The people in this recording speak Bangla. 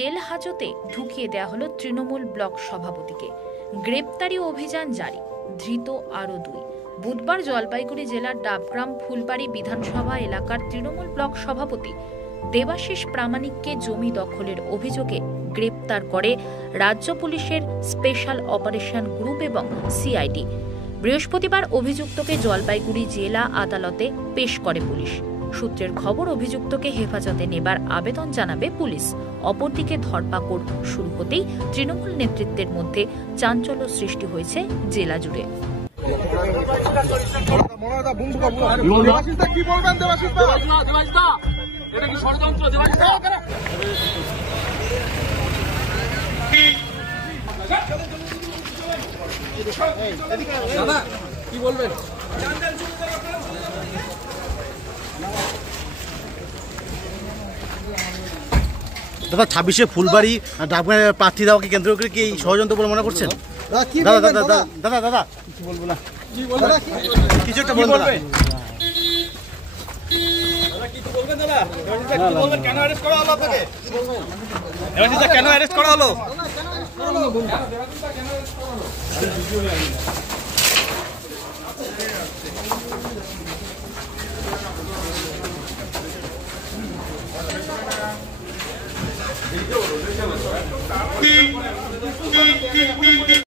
জেল হাজতে ঢুকিয়ে দেওয়া হলো তৃণমূল ব্লক সভাপতিকে। গ্রেপ্তারি অভিযান জারি, ধৃত আরও 2। বুধবার জলপাইগুড়ি জেলার ডাবগ্রাম ফুলবাড়ি বিধানসভা এলাকার তৃণমূল ব্লক সভাপতি দেবাশিস প্রামাণিককে জমি দখলের অভিযোগে গ্রেপ্তার করে রাজ্য পুলিশের স্পেশাল অপারেশন গ্রুপ এবং সিআইডি। বৃহস্পতিবার অভিযুক্তকে জলপাইগুড়ি জেলা আদালতে পেশ করে পুলিশ। সূত্রের খবর, অভিযুক্তকে হেফাজতে নেবার আবেদন জানাবে পুলিশ। অপরদিকে ধরপাকড় শুরু হতেই তৃণমূল নেতৃত্বের মধ্যে চাঞ্চল্য সৃষ্টি হয়েছে জেলা জুড়ে। কি বলবেন? দাদা, 26শে ফুলবাড়ি ডাবগ্রামের প্রার্থী দেওয়াকে কেন্দ্র করে কি ষড়যন্ত্র বলে মনে করছেন? দাদা দাদা দাদা দাদা কিছু বলবো না, কিছু একটা বলবেন? কেন অ্যারেস্ট করা হলো আপনাকে? কেন অ্যারেস্ট করা হলো?